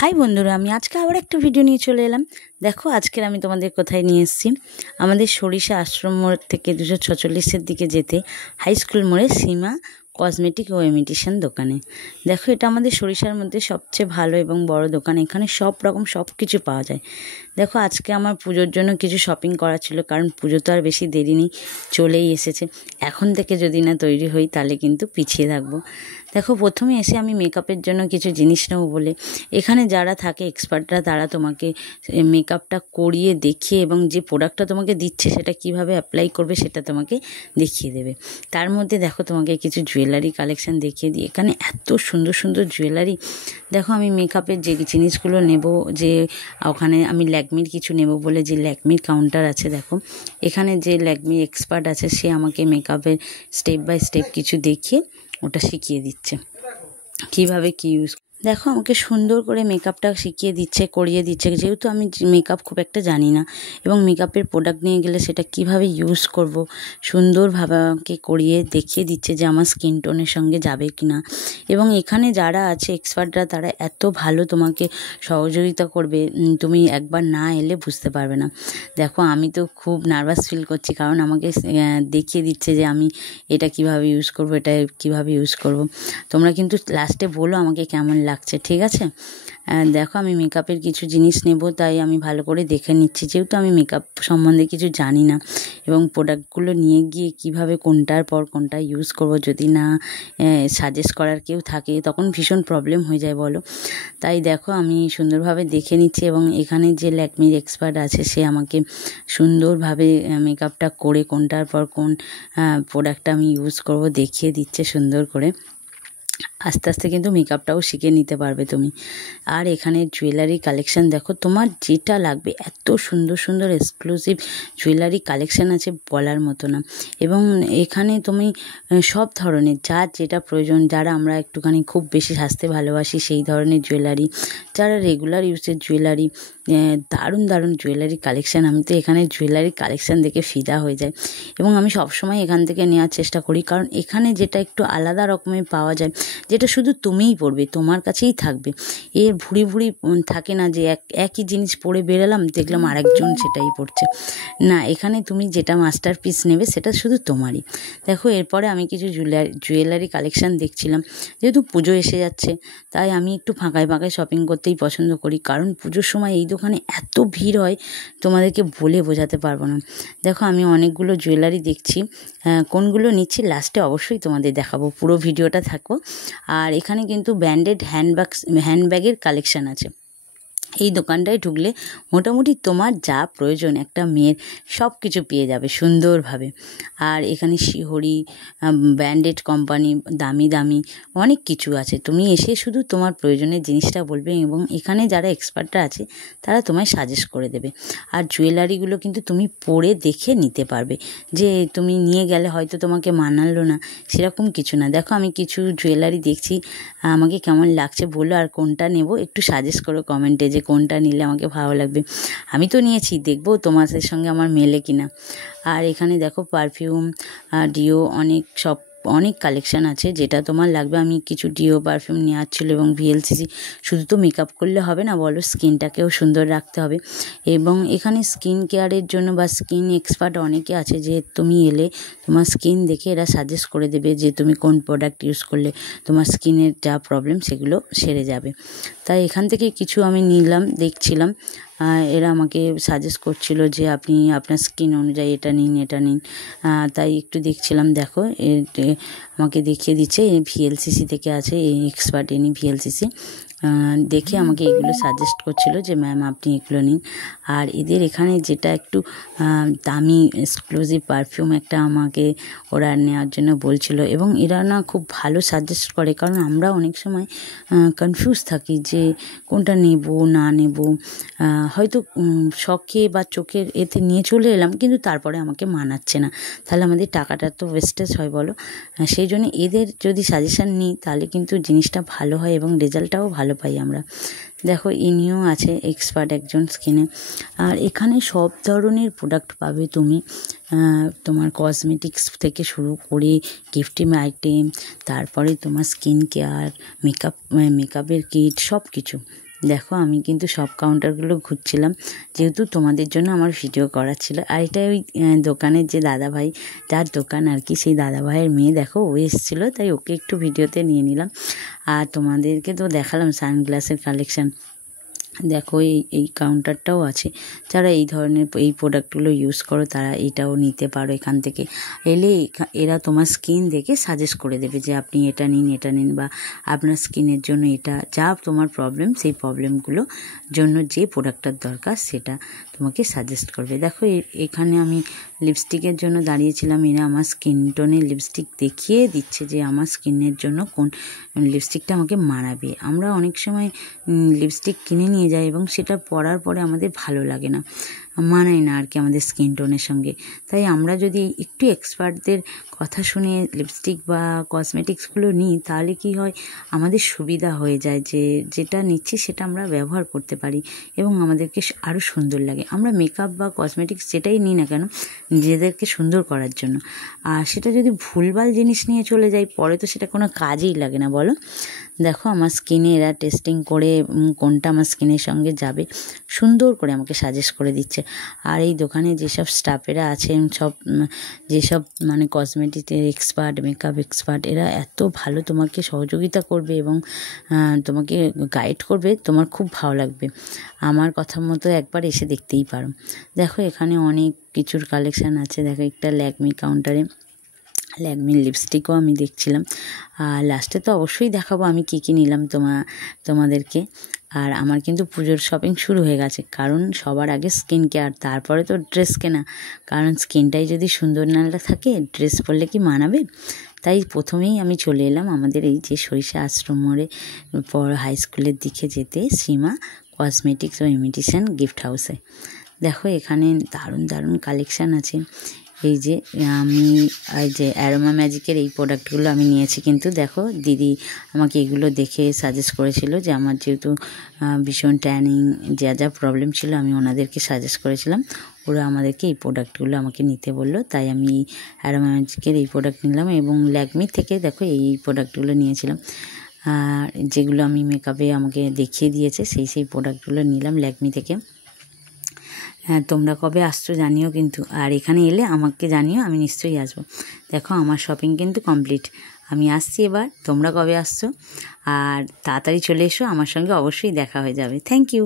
High বন্ধুরা, আমি আজকে আবার একটা ভিডিও নিয়ে চলে এলাম। দেখো আজকের আমি তোমাদের কোথায় নিয়ে এসেছি। আমাদের সরিষা আশ্রম মোড় থেকে 246-এর দিকে যেতে হাই স্কুল মোড়ে সীমা কসমেটিক ও ইমিটেশন দোকানে। দেখো এটা আমাদের সরিষার মধ্যে সবচেয়ে ভালো এবং বড় দোকান। এখানে সব রকম সব কিছু পাওয়া যায়। দেখো আজকে আমার পুজোর জন্য কিছু শপিং করা ছিল, কারণ পুজো তো আর বেশি দেরি নেই, চলেই এসেছে। এখন থেকে যদি না তৈরি হই তাহলে কিন্তু পিছিয়ে থাকবো। দেখো প্রথমে এসে আমি মেকআপের জন্য কিছু জিনিস নেবো বলে এখানে যারা থাকে এক্সপার্টরা, তারা তোমাকে মেকআপটা করিয়ে দেখিয়ে এবং যে প্রোডাক্টটা তোমাকে দিচ্ছে সেটা কিভাবে অ্যাপ্লাই করবে সেটা তোমাকে দেখিয়ে দেবে। তার মধ্যে দেখো তোমাকে কিছু জুয়েলারি কালেকশন দেখিয়ে দিই। এখানে এত সুন্দর সুন্দর জুয়েলারি। দেখো আমি মেকআপের যে জিনিসগুলো নেব, যে ওখানে আমি ল্যাকমির কিছু নেব বলে যে ল্যাকমির কাউন্টার আছে, দেখো এখানে যে ল্যাকমির এক্সপার্ট আছে সে আমাকে মেকআপের স্টেপ বাই স্টেপ কিছু দেখিয়ে ওটা শিখিয়ে দিচ্ছে কিভাবে কি ইউজ। দেখো আমাকে সুন্দর করে মেকআপটা শিখিয়ে দিচ্ছে, করিয়ে দিচ্ছে, যেহেতু আমি মেকআপ খুব একটা জানি না এবং মেকআপের প্রোডাক্ট নিয়ে গেলে সেটা কিভাবে ইউজ করব সুন্দরভাবে আমাকে করিয়ে দেখিয়ে দিচ্ছে যে আমার স্কিন টোনের সঙ্গে যাবে কি না। এবং এখানে যারা আছে এক্সপার্টরা তারা এত ভালো তোমাকে সহযোগিতা করবে, তুমি একবার না এলে বুঝতে পারবে না। দেখো আমি তো খুব নার্ভাস ফিল করছি, কারণ আমাকে দেখিয়ে দিচ্ছে যে আমি এটা কিভাবে ইউজ করব, এটা কিভাবে ইউজ করব। তোমরা কিন্তু লাস্টে বলো আমাকে কেমন লাগছে, ঠিক আছে? দেখো আমি মেকআপের কিছু জিনিস নেব, তাই আমি ভালো করে দেখে নিচ্ছি, যেহেতু আমি মেকআপ সম্বন্ধে কিছু জানি না এবং প্রোডাক্টগুলো নিয়ে গিয়ে কিভাবে কোনটার পর কোনটা ইউজ করব যদি না সাজেস্ট করার কেউ থাকে তখন ভীষণ প্রবলেম হয়ে যায় বলো। তাই দেখো আমি সুন্দরভাবে দেখে নিচ্ছি এবং এখানে যে ল্যাকমির এক্সপার্ট আছে সে আমাকে সুন্দরভাবে মেকআপটা করে কোনটার পর কোন প্রোডাক্টটা আমি ইউজ করব দেখিয়ে দিচ্ছে সুন্দর করে। আস্তে আস্তে কিন্তু মেকআপটাও শিখে নিতে পারবে তুমি। আর এখানে জুয়েলারি কালেকশান দেখো, তোমার যেটা লাগবে এত সুন্দর সুন্দর এক্সক্লুসিভ জুয়েলারি কালেকশান আছে বলার মতো না। এবং এখানে তুমি সব ধরনের যার যেটা প্রয়োজন, যারা আমরা একটুখানি খুব বেশি সাজতে ভালোবাসি সেই ধরনের জুয়েলারি, যারা রেগুলার ইউজের জুয়েলারি, দারুণ দারুণ জুয়েলারি কালেকশান। আমি তো এখানে জুয়েলারি কালেকশান দেখে ফিদা হয়ে যায় এবং আমি সবসময় এখান থেকে নেওয়ার চেষ্টা করি, কারণ এখানে যেটা একটু আলাদা রকমের পাওয়া যায়, যেটা শুধু তুমিই পরবে, তোমার কাছেই থাকবে। এর ভুড়ি ভুড়ি থাকে না যে একই জিনিস পরে বেরোলাম দেখলাম আরেকজন সেটাই পরছে না। এখানে তুমি যেটা মাস্টার পিস নেবে সেটা শুধু তোমারই। দেখো এরপরে আমি কিছু জুয়েলারি কালেকশান দেখছিলাম, যেহেতু পুজো এসে যাচ্ছে তাই আমি একটু ফাঁকায় ফাঁকায় শপিং করতেই পছন্দ করি, কারণ পুজোর সময় এই দোকানে এত ভিড় হয় তোমাদেরকে বলে বোঝাতে পারবো না। দেখো আমি অনেকগুলো জুয়েলারি দেখছি, কোনগুলো নিচ্ছি লাস্টে অবশ্যই তোমাদের দেখাবো, পুরো ভিডিওটা থাকো। আর এখানে কিন্তু ব্র্যান্ডেড হ্যান্ডব্যাগের কালেকশান আছে। এই দোকানটায় ঢুকলে মোটামুটি তোমার যা প্রয়োজন একটা মেয়ের সব কিছু পেয়ে যাবে সুন্দরভাবে। আর এখানে শিহরি ব্র্যান্ডেড কোম্পানি, দামি দামি অনেক কিছু আছে। তুমি এসে শুধু তোমার প্রয়োজনের জিনিসটা বলবে এবং এখানে যারা এক্সপার্টরা আছে তারা তোমায় সাজেস্ট করে দেবে। আর জুয়েলারিগুলো কিন্তু তুমি পরে দেখে নিতে পারবে, যে তুমি নিয়ে গেলে হয়তো তোমাকে মানালো না সেরকম কিছু না। দেখো আমি কিছু জুয়েলারি দেখছি, আমাকে কেমন লাগছে বলো, আর কোনটা নেব একটু সাজেস্ট করো কমেন্টে যে কোনটা নিলে আমাকে ভালো লাগবে। আমি তো নিয়েছি, দেখবো তোমাদের সঙ্গে আমার মেলে কিনা। আর এখানে দেখো পারফিউম, ডিও অনেক কালেকশান আছে, যেটা তোমার লাগবে। আমি কিছু ডিও পারফিউম নেওয়ার ছিল এবং ভিএলসিসি। শুধু তো মেকআপ করলে হবে না বলো, স্কিনটাকেও সুন্দর রাখতে হবে। এবং এখানে স্কিন কেয়ারের জন্য বা স্কিন এক্সপার্ট অনেকে আছে, যে তুমি এলে তোমার স্কিন দেখে এরা সাজেস্ট করে দেবে যে তুমি কোন প্রোডাক্ট ইউজ করলে তোমার স্কিনের যা প্রবলেম সেগুলো সেরে যাবে। তাই এখান থেকে কিছু আমি নিলাম, দেখছিলাম। এরা আমাকে সাজেস্ট করছিল যে আপনি আপনার স্কিন অনুযায়ী এটা নিন এটা নিন, তাই একটু দেখছিলাম। দেখো আমাকে দেখিয়ে দিচ্ছে ভিএলসিসি থেকে আছে, এই এক্সপার্ট ইনি ভিএলসিসি, দেখে আমাকে এগুলো সাজেস্ট করছিল যে ম্যাম আপনি এগুলো নিন। আর এদের এখানে যেটা একটু দামি এক্সক্লুসিভ পারফিউম একটা আমাকে ওরা নেওয়ার জন্য বলছিল, এবং এরা না খুব ভালো সাজেস্ট করে, কারণ আমরা অনেক সময় কনফিউজ থাকি যে কোনটা নেব না নেব, হয়তো শখে বা চোখের এতে নিয়ে চলে এলাম কিন্তু তারপরে আমাকে মানাচ্ছে না, তাহলে আমাদের টাকাটা তো ওয়েস্টেজ হয় বলো। সেই জন্য এদের যদি সাজেশান নিই তাহলে কিন্তু জিনিসটা ভালো হয় এবং রেজাল্টটাও ভালো পাই আমরা। দেখো ইনিও আছে এক্সপার্ট একজন স্কিনে। আর এখানে সব ধরনের প্রোডাক্ট পাবে তুমি, তোমার কসমেটিক্স থেকে শুরু করে গিফটিং আইটেম, তারপরে তোমার স্কিন কেয়ার, মেকআপের কিট সব কিছু। দেখো আমি কিন্তু সব কাউন্টারগুলো ঘুরছিলাম, যেহেতু তোমাদের জন্য আমার ভিডিও করার ছিল। আর এটা ওই দোকানের যে দাদাভাই, যার দোকান আর কি, সেই দাদাভাইয়ের মেয়ে দেখো ও এসেছিলো, তাই ওকে একটু ভিডিওতে নিয়ে নিলাম। আর তোমাদেরকে তো দেখালাম সানগ্লাসের কালেকশান। দেখো এই কাউন্টারটাও আছে, যারা এই ধরনের এই প্রোডাক্টগুলো ইউজ করো তারা এটাও নিতে পারো এখান থেকে। এলে এরা তোমার স্কিন দেখে সাজেস্ট করে দেবে যে আপনি এটা নিন, বা আপনার স্কিনের জন্য এটা যা তোমার প্রবলেম, সেই প্রবলেমগুলো জন্য যে প্রোডাক্টটার দরকার সেটা তোমাকে সাজেস্ট করবে। দেখো এখানে আমি লিপস্টিকের জন্য দাঁড়িয়েছিলাম, এরা আমার স্কিন টোনের লিপস্টিক দেখিয়ে দিচ্ছে যে আমার স্কিনের জন্য কোন লিপস্টিকটা আমাকে মানাবে। আমরা অনেক সময় লিপস্টিক কিনে নিয়ে যাই এবং সেটা পরার পরে আমাদের ভালো লাগে না, মানায় না আর কি আমাদের স্কিন টোনের সঙ্গে। তাই আমরা যদি একটু এক্সপার্টদের কথা শুনে লিপস্টিক বা কসমেটিক্সগুলো নিই, তাহলে কি হয়, আমাদের সুবিধা হয়ে যায় যে যেটা নিচ্ছি সেটা আমরা ব্যবহার করতে পারি এবং আমাদেরকে আরও সুন্দর লাগে। আমরা মেকআপ বা কসমেটিক্স যেটাই নিই না কেন, নিজেদেরকে সুন্দর করার জন্য। আর সেটা যদি ভুলভাল জিনিস নিয়ে চলে যাই, পরে তো সেটা কোনো কাজেই লাগে না, বলো। দেখো আমার স্কিনে এরা টেস্টিং করে কোনটা আমার স্কিনের সঙ্গে যাবে সুন্দর করে আমাকে সাজেস্ট করে দিচ্ছে। আর এই দোকানে যেসব স্টাফেরা আছেন, সব যেসব মানে কসমেটিক্সের এক্সপার্ট, মেকআপ এক্সপার্ট, এরা এত ভালো তোমাকে সহযোগিতা করবে এবং তোমাকে গাইড করবে, তোমার খুব ভালো লাগবে। আমার কথা মতো একবার এসে দেখতেই পারো। দেখো এখানে অনেক কিছুর কালেকশান আছে। দেখো একটা ল্যাকমি কাউন্টারে ল্যাকমির লিপস্টিকও আমি দেখছিলাম। আর লাস্টে তো অবশ্যই দেখাবো আমি কী কী নিলাম তোমাদেরকে। আর আমার কিন্তু পুজোর শপিং শুরু হয়ে গেছে, কারণ সবার আগে স্কিন কেয়ার, তারপরে তো ড্রেস কেনা। কারণ স্কিনটাই যদি সুন্দর না থাকে, ড্রেস পরলে কি মানাবে? তাই প্রথমেই আমি চলে এলাম আমাদের এই যে সরিষা আশ্রম মোড়ে পর হাই স্কুলের দিকে যেতে সীমা কসমেটিক্স ও ইমিটেশন গিফট হাউসে। দেখো এখানে দারুণ দারুণ কালেকশান আছে। এই যে আমি এই যে অ্যারোমা ম্যাজিকের এই প্রোডাক্টগুলো আমি নিয়েছি, কিন্তু দেখো দিদি আমাকে এগুলো দেখে সাজেস্ট করেছিল যে আমার যেহেতু ভীষণ ট্যানিং যা যা প্রবলেম ছিল, আমি ওনাদেরকে সাজেস্ট করেছিলাম, ওরা আমাদেরকে এই প্রোডাক্টগুলো আমাকে নিতে বললো। তাই আমি অ্যারোমা ম্যাজিকের এই প্রোডাক্ট নিলাম এবং ল্যাকমি থেকে দেখো এই প্রোডাক্টগুলো নিয়েছিলাম, যেগুলো আমি মেকআপে আমাকে দেখিয়ে দিয়েছে, সেই প্রোডাক্টগুলো নিলাম ল্যাকমি থেকে। হ্যাঁ, তোমরা কবে আসছো জানিও কিন্তু, আর এখানে এলে আমাকে জানিও, আমি নিশ্চয়ই আসবো। দেখো আমার শপিং কিন্তু কমপ্লিট, আমি আসছি এবার। তোমরা কবে আসছো? আর তাড়াতাড়ি চলে এসো, আমার সঙ্গে অবশ্যই দেখা হয়ে যাবে। Thank you.